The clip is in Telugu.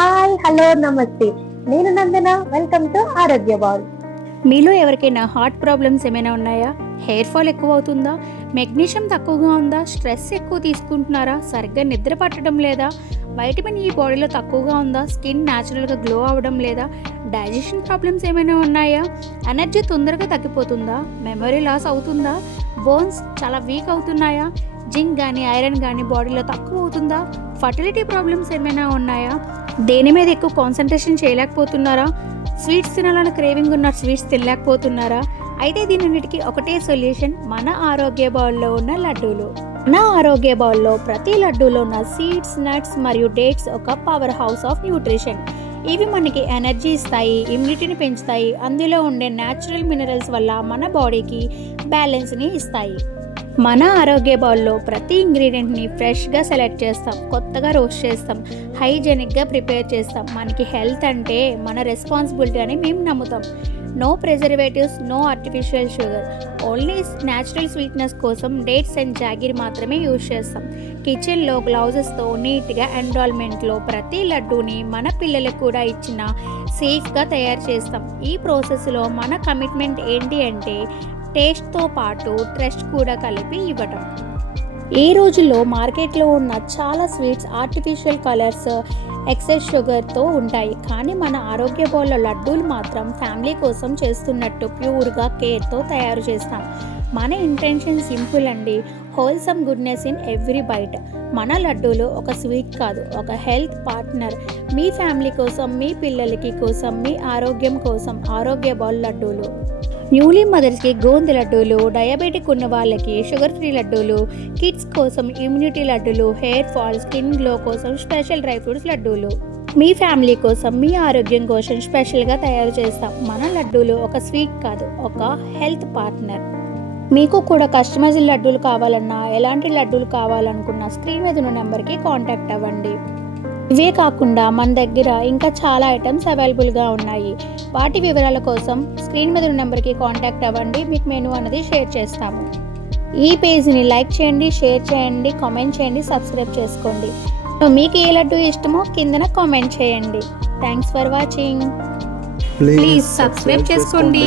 హాయ్ హలో నమస్తే. నేను నందన. వెల్కమ్ టు ఆరోగ్య బాల్. మీలో ఎవరికైనా హార్ట్ ప్రాబ్లమ్స్ ఏమైనా ఉన్నాయా? హెయిర్ ఫాల్ ఎక్కువ అవుతుందా? మెగ్నీషియం తక్కువగా ఉందా? స్ట్రెస్ ఎక్కువ తీసుకుంటున్నారా? సరిగ్గా నిద్ర పట్టడం లేదా? వైటమిన్ ఈ బాడీలో తక్కువగా ఉందా? స్కిన్ న్యాచురల్గా గ్లో అవ్వడం లేదా? డైజెషన్ ప్రాబ్లమ్స్ ఏమైనా ఉన్నాయా? ఎనర్జీ తొందరగా తగ్గిపోతుందా? మెమరీ లాస్ అవుతుందా? బోన్స్ చాలా వీక్ అవుతున్నాయా? జింక్ కానీ ఐరన్ కానీ బాడీలో తక్కువ అవుతుందా? ఫర్టిలిటీ ప్రాబ్లమ్స్ ఏమైనా ఉన్నాయా? దేని మీద ఎక్కువ కాన్సన్ట్రేషన్ చేయలేకపోతున్నారా? స్వీట్స్ తినాలని క్రేవింగ్ ఉన్న స్వీట్స్ తినలేకపోతున్నారా? అయితే దీనిన్నిటికీ ఒకటే సొల్యూషన్, మన ఆరోగ్య బౌల్లో ఉన్న లడ్డూలు. మన ఆరోగ్య బౌల్లో ప్రతి లడ్డూలో ఉన్న సీడ్స్, నట్స్ మరియు డేట్స్ ఒక పవర్ హౌస్ ఆఫ్ న్యూట్రిషన్. ఇవి మనకి ఎనర్జీ ఇస్తాయి, ఇమ్యూనిటీని పెంచుతాయి. అందులో ఉండే న్యాచురల్ మినరల్స్ వల్ల మన బాడీకి బ్యాలెన్స్ని ఇస్తాయి. మన ఆరోగ్య బౌల్లో ప్రతి ఇంగ్రీడియంట్ని ఫ్రెష్గా సెలెక్ట్ చేస్తాం, కొత్తగా రోస్ట్ చేస్తాం, హైజెనిక్గా ప్రిపేర్ చేస్తాం. మనకి హెల్త్ అంటే మన రెస్పాన్సిబిలిటీ అని మేము నమ్ముతాం. No preservatives, no artificial sugar, only natural sweetness కోసం డేట్స్ అండ్ జాగీర్ మాత్రమే యూజ్ చేస్తాం. కిచెన్లో గ్లౌజెస్తో నీట్గా ఎన్విరాన్మెంట్లో ప్రతి లడ్డూని మన పిల్లలకు కూడా ఇచ్చిన సేఫ్గా తయారు చేస్తాం. ఈ ప్రాసెస్లో మన కమిట్మెంట్ ఏంటి అంటే టేస్ట్తో పాటు ట్రస్ట్ కూడా కలిపి ఇవ్వటం. ఈ రోజుల్లో మార్కెట్లో ఉన్న చాలా స్వీట్స్ ఆర్టిఫిషియల్ కలర్స్, ఎక్సెస్ షుగర్తో ఉంటాయి. కానీ మన ఆరోగ్య బౌల్లో లడ్డూలు మాత్రం ఫ్యామిలీ కోసం చేస్తున్నట్టు ప్యూర్గా కేర్తో తయారు చేస్తాం. మన ఇంటెన్షన్ సింపుల్ అండి, wholesome goodness in every byte. మన లడ్డూలు ఒక స్వీట్ కాదు, ఒక హెల్త్ పార్ట్నర్. మీ ఫ్యామిలీ కోసం, మీ పిల్లలకి కోసం, మీ ఆరోగ్యం కోసం ఆరోగ్య బౌల్ లడ్డూలు. న్యూలీ మదర్స్కి గోంది లడ్డూలు, డయాబెటిక్ ఉన్న వాళ్ళకి షుగర్ ఫ్రీ లడ్డూలు, కిడ్స్ కోసం ఇమ్యూనిటీ లడ్డూలు, హెయిర్ ఫాల్, స్కిన్ గ్లో కోసం స్పెషల్ డ్రై ఫ్రూట్స్ లడ్డూలు. మీ ఫ్యామిలీ కోసం, మీ ఆరోగ్యం కోసం స్పెషల్గా తయారు చేస్తాం. మన లడ్డూలు ఒక స్వీట్ కాదు, ఒక హెల్త్ పార్ట్నర్. మీకు కూడా కస్టమైజ్డ్ లడ్డూలు కావాలన్నా, ఎలాంటి లడ్డూలు కావాలనుకున్నా స్క్రీన్ మీద ఉన్న నెంబర్కి కాంటాక్ట్ అవ్వండి. ఇవే కాకుండా మన దగ్గర ఇంకా చాలా ఐటమ్స్ అవైలబుల్గా ఉన్నాయి. వాటి వివరాల కోసం స్క్రీన్ మీద ఉన్న నెంబర్కి కాంటాక్ట్ అవ్వండి. మీకు మెనూ అనేది షేర్ చేస్తాము. ఈ పేజ్ని లైక్ చేయండి, షేర్ చేయండి, కామెంట్ చేయండి, సబ్స్క్రైబ్ చేసుకోండి. మీకు ఏ లడ్డు ఇష్టమో కిందన కామెంట్ చేయండి. Thanks for watching. Please subscribe చేసుకోండి.